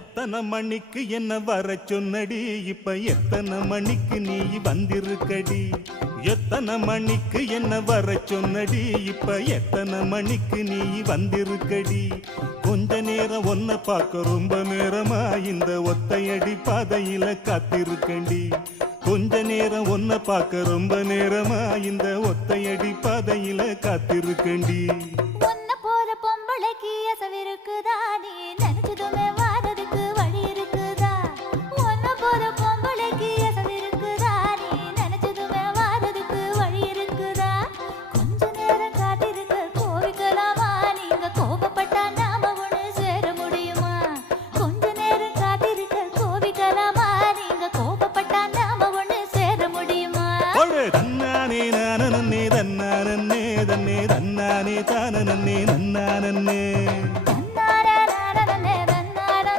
எத்தனை மணிக்கு என்ன வர சொன்னடி, இப்ப எத்தனை மணிக்கு நீ வந்திருக்கடி. எத்தனை மணிக்கு என்ன வர சொன்னடி, இப்ப எத்தனை மணிக்கு நீ வந்திருக்கடி. கொஞ்ச நேரம் ஒன்ன பார்க்க ரொம்ப நேரமா இந்த ஒத்தையடி பாதையில காத்திருக்கண்டி. கொஞ்ச நேரம் ஒன்ன பார்க்க ரொம்ப நேரமா இந்த ஒத்தையடி பாதையில காத்திருக்கண்டி. ஒன்ன போற பொம்பளைக்கு அசவிருக்குதா, நீ நினைச்ச